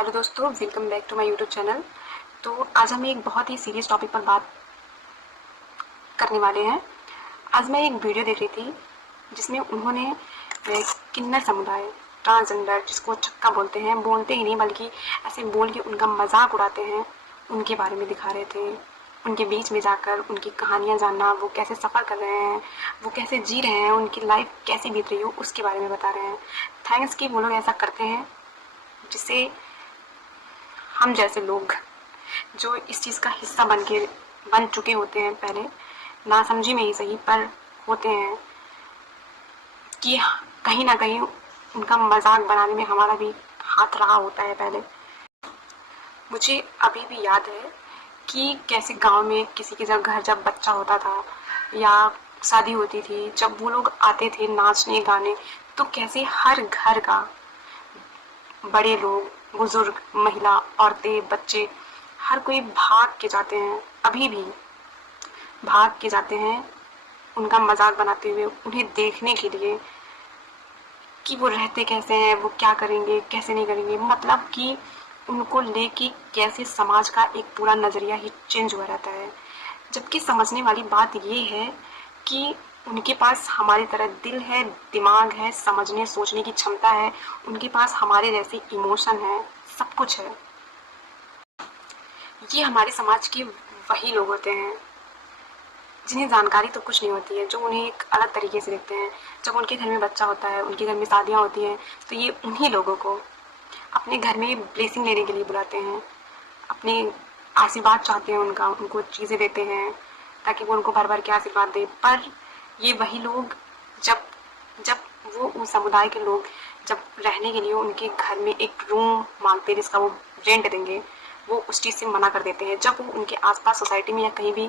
Hello दोस्तों, welcome back to my YouTube channel. तो आज हम एक बहुत ही सीरियस टॉपिक पर बात करने वाले हैं। आज मैं एक वीडियो देख रही थी जिसमें उन्होंने किन्नर समुदाय, ट्रांसजेंडर, जिसको छक्का बोलते हैं, बोलते ही नहीं बल्कि ऐसे बोल के उनका मजाक उड़ाते हैं, उनके बारे में दिखा रहे थे। उनके बीच में जाकर उनकी कहानियाँ जानना, वो कैसे सफ़र कर रहे हैं, वो कैसे जी रहे हैं, उनकी लाइफ कैसी बीत रही हो, उसके बारे में बता रहे हैं। थैंक्स कि वो लोग ऐसा करते हैं, जिससे हम जैसे लोग जो इस चीज़ का हिस्सा बन चुके होते हैं, पहले नासमझी में ही सही पर होते हैं, कि कहीं ना कहीं उनका मजाक बनाने में हमारा भी हाथ रहा होता है। पहले मुझे अभी भी याद है कि कैसे गांव में किसी के जब बच्चा होता था या शादी होती थी, जब वो लोग आते थे नाचने गाने, तो कैसे हर घर का बड़े लोग, बुजुर्ग, महिला, औरतें, बच्चे, हर कोई भाग के जाते हैं, अभी भी भाग के जाते हैं उनका मजाक बनाते हुए, उन्हें देखने के लिए कि वो रहते कैसे हैं, वो क्या करेंगे, कैसे नहीं करेंगे। मतलब कि उनको लेके कैसे समाज का एक पूरा नज़रिया ही चेंज हुआ रहता है। जबकि समझने वाली बात ये है कि उनके पास हमारी तरह दिल है, दिमाग है, समझने सोचने की क्षमता है, उनके पास हमारे जैसे इमोशन है, सब कुछ है। ये हमारे समाज के वही लोग होते हैं जिन्हें जानकारी तो कुछ नहीं होती है, जो उन्हें एक अलग तरीके से देखते हैं। जब उनके घर में बच्चा होता है, उनके घर में शादियाँ होती हैं, तो ये उन्हीं लोगों को अपने घर में ब्लेसिंग लेने के लिए बुलाते हैं, अपने आशीर्वाद चाहते हैं, उनको चीज़ें देते हैं ताकि वो उनको भर भर के आशीर्वाद दे। पर ये वही लोग जब जब वो उस समुदाय के लोग जब रहने के लिए उनके घर में एक रूम मांगते हैं जिसका वो रेंट देंगे, वो उस चीज़ से मना कर देते हैं। जब वो उनके आसपास सोसाइटी में या कहीं भी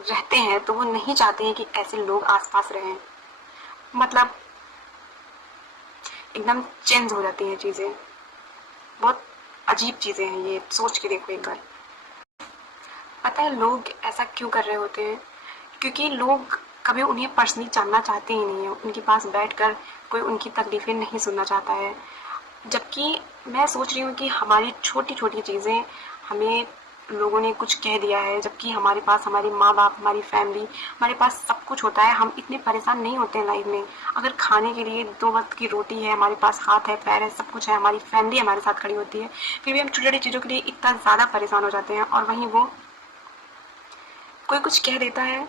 रहते हैं तो वो नहीं चाहते हैं कि ऐसे लोग आसपास रहें। मतलब एकदम चेंज हो जाती हैं चीज़ें। बहुत अजीब चीज़ें हैं ये, सोच के देखो एक बार। पता है लोग ऐसा क्यों कर रहे होते हैं? क्योंकि लोग कभी उन्हें पर्सनली जानना चाहते ही नहीं है, उनके पास बैठकर कोई उनकी तकलीफ़ें नहीं सुनना चाहता है। जबकि मैं सोच रही हूँ कि हमारी छोटी छोटी चीज़ें हमें लोगों ने कुछ कह दिया है, जबकि हमारे पास हमारे माँ बाप, हमारी फैमिली, हमारे पास सब कुछ होता है। हम इतने परेशान नहीं होते हैं लाइफ में। अगर खाने के लिए 2 वक्त की रोटी है, हमारे पास हाथ है, पैर है, सब कुछ है, हमारी फैमिली हमारे साथ खड़ी होती है, फिर भी हम छोटी छोटी चीज़ों के लिए इतना ज़्यादा परेशान हो जाते हैं। और वहीं वो कोई कुछ कह देता है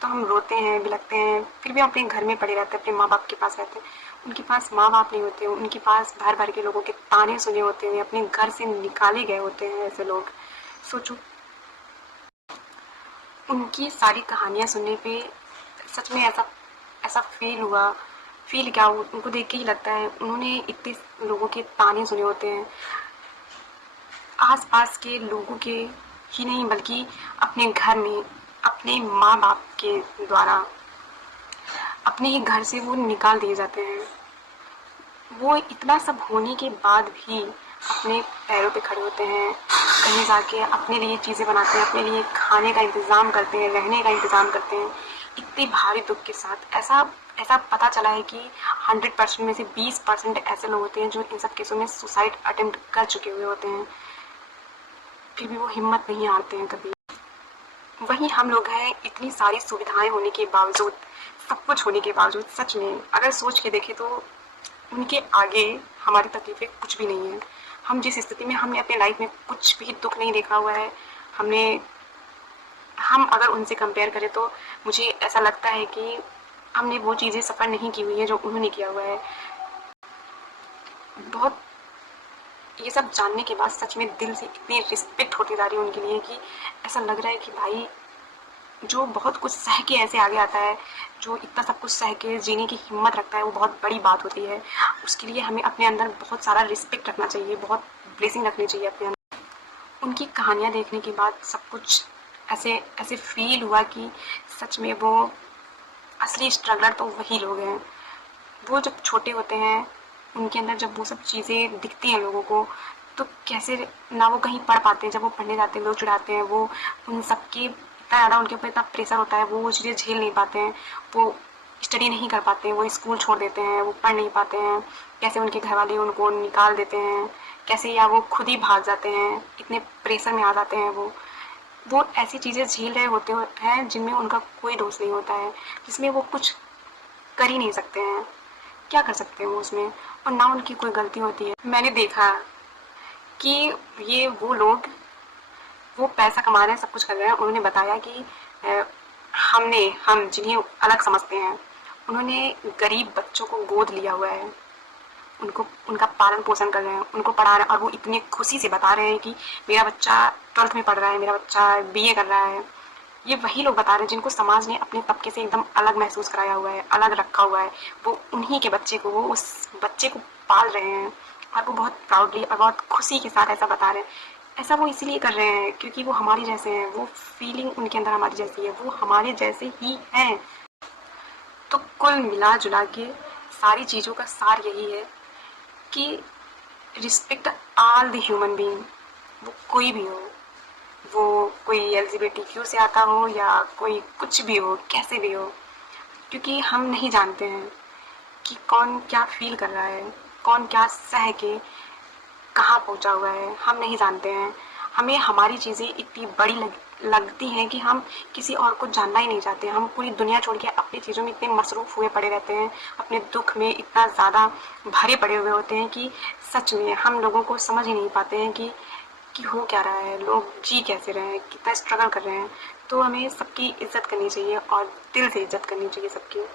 तो हम रोते हैं, बिलखते हैं, फिर भी हम अपने घर में पड़े रहते हैं, अपने माँ बाप के पास रहते हैं। उनके पास माँ बाप नहीं होते, उनके पास भर भर के लोगों के ताने सुने होते हैं, अपने घर से निकाले गए होते हैं ऐसे लोग। सोचो, उनकी सारी कहानियाँ सुनने पे सच में ऐसा ऐसा फील क्या हो, उनको देख के ही लगता है उन्होंने इतने लोगों के ताने सुने होते हैं, आस पास के लोगों के ही नहीं बल्कि अपने घर में अपने माँ बाप के द्वारा अपने ही घर से वो निकाल दिए जाते हैं। वो इतना सब होने के बाद भी अपने पैरों पे खड़े होते हैं, कहीं जाके अपने लिए चीज़ें बनाते हैं, अपने लिए खाने का इंतज़ाम करते हैं, रहने का इंतज़ाम करते हैं, इतने भारी दुख के साथ। ऐसा ऐसा पता चला है कि 100% में से 20% ऐसे लोग होते हैं जो इन सब केसों में सुसाइड अटेम्प्ट कर चुके हुए होते हैं, फिर भी वो हिम्मत नहीं हारते हैं कभी। वहीं हम लोग हैं, इतनी सारी सुविधाएं होने के बावजूद, सब कुछ होने के बावजूद, सच में अगर सोच के देखें तो उनके आगे हमारी तकलीफ़ें कुछ भी नहीं है। हम जिस स्थिति में, हमने अपने लाइफ में कुछ भी दुख नहीं देखा हुआ है, हम अगर उनसे कंपेयर करें तो मुझे ऐसा लगता है कि हमने वो चीज़ें सफ़र नहीं की हुई है जो उन्होंने किया हुआ है। बहुत ये सब जानने के बाद सच में दिल से इतनी रिस्पेक्ट होती जा रही है उनके लिए कि ऐसा लग रहा है कि भाई जो बहुत कुछ सह के ऐसे आगे आता है, जो इतना सब कुछ सह के जीने की हिम्मत रखता है, वो बहुत बड़ी बात होती है। उसके लिए हमें अपने अंदर बहुत सारा रिस्पेक्ट रखना चाहिए, बहुत ब्लेसिंग रखनी चाहिए अपने अंदर। उनकी कहानियाँ देखने के बाद सब कुछ ऐसे ऐसे फील हुआ कि सच में वो असली स्ट्रगलर तो वही लोग हैं। वो जब छोटे होते हैं, उनके अंदर जब वो सब चीज़ें दिखती हैं लोगों को, तो कैसे ना वो कहीं पढ़ पाते हैं, जब वो पढ़ने जाते हैं लोग चिढ़ाते हैं, वो उन सबकी इतना ज़्यादा उनके ऊपर इतना प्रेशर होता है, वो चीज़ें झेल नहीं पाते हैं, वो स्टडी नहीं कर पाते हैं, वो स्कूल छोड़ देते हैं, वो पढ़ नहीं पाते हैं, कैसे उनके घर वाले उनको निकाल देते हैं, कैसे, या वो खुद ही भाग जाते हैं, इतने प्रेशर में आ जाते हैं वो ऐसी चीज़ें झेल रहे होते हैं जिनमें उनका कोई दोष नहीं होता है, जिसमें वो कुछ कर ही नहीं सकते हैं। क्या कर सकते हैं वो उसमें, और ना उनकी कोई गलती होती है। मैंने देखा कि ये वो लोग, वो पैसा कमा रहे हैं, सब कुछ कर रहे हैं। उन्होंने बताया कि हम जिन्हें अलग समझते हैं, उन्होंने गरीब बच्चों को गोद लिया हुआ है, उनको उनका पालन पोषण कर रहे हैं, उनको पढ़ा रहे हैं, और वो इतनी खुशी से बता रहे हैं कि मेरा बच्चा 12th में पढ़ रहा है, मेरा बच्चा BA कर रहा है। ये वही लोग बता रहे हैं जिनको समाज ने अपने तबके से एकदम अलग महसूस कराया हुआ है, अलग रखा हुआ है। वो उन्हीं के बच्चे को, वो उस बच्चे को पाल रहे हैं, और वो बहुत प्राउडली और बहुत खुशी के साथ ऐसा बता रहे हैं। ऐसा वो इसीलिए कर रहे हैं क्योंकि वो हमारे जैसे हैं, वो फीलिंग उनके अंदर हमारी जैसी है, वो हमारे जैसे ही हैं। तो कुल मिला जुला के सारी चीज़ों का सार यही है कि respect all the human being, वो कोई भी हो, वो कोई LGBTQ से आता हो या कोई कुछ भी हो, कैसे भी हो, क्योंकि हम नहीं जानते हैं कि कौन क्या फील कर रहा है, कौन क्या सह के कहाँ पहुँचा हुआ है, हम नहीं जानते हैं। हमें हमारी चीज़ें इतनी बड़ी लगती हैं कि हम किसी और को जानना ही नहीं चाहते। हम पूरी दुनिया छोड़ के अपनी चीज़ों में इतने मसरूफ़ हुए पड़े रहते हैं, अपने दुख में इतना ज़्यादा भरे पड़े हुए होते हैं कि सच में हम लोगों को समझ ही नहीं पाते हैं कि हो क्या रहा है, लोग जी कैसे रहे हैं, कितना स्ट्रगल कर रहे हैं। तो हमें सबकी इज़्ज़त करनी चाहिए और दिल से इज़्ज़त करनी चाहिए सबकी।